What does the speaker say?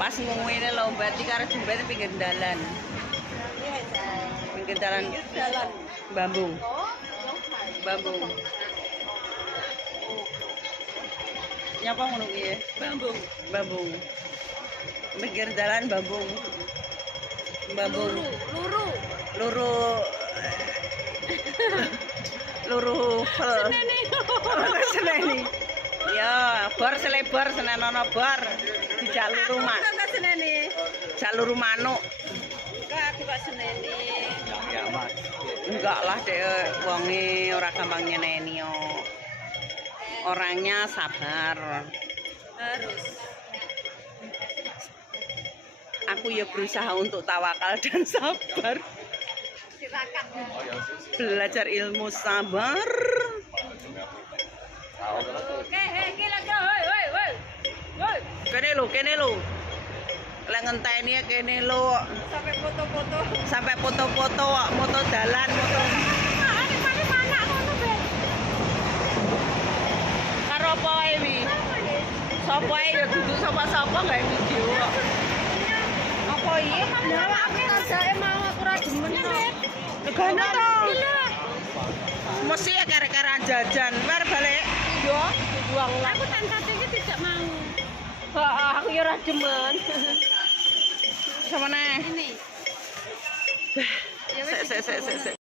Pas ngomongin lho, berarti karo jembatan pinggir dalan. Pinggir dalan bambu. Bambu. Nyapa ngono ki? Bambu. Bambu. Pinggir dalan bambu. Bambu. Luru. Luru. Luru. Seneni. Ya, bar selebar senenono bar di jalur rumah. Jalur manuk. Enggak, aku gak seneni. Ya, Mas. Enggak lah dek, wonge ora gampang nyeneni yo. Orangnya sabar. Harus. Aku ya berusaha untuk tawakal dan sabar. Silakan. Belajar ilmu sabar. Oke, iki lagi. Woi. Kene lo. Lek ngenteni ya kene lo. Sampai foto-foto. Sampai foto-foto, moto dalan, moto. Mana ngono, Ben? Karo apa wae wi? Sapa ae ya duduk sapa-sapa gawe video kok. Apa iki? Lah, aku tajake mau aku ra demen kok. Negane to. Gila. Mesti ya kere-kerean jajan. Mari balik. Yo, buang lah. Aku tanpa iki tidak mau. Heeh, aku ya ora demen. Sama nih. Ini. Sek.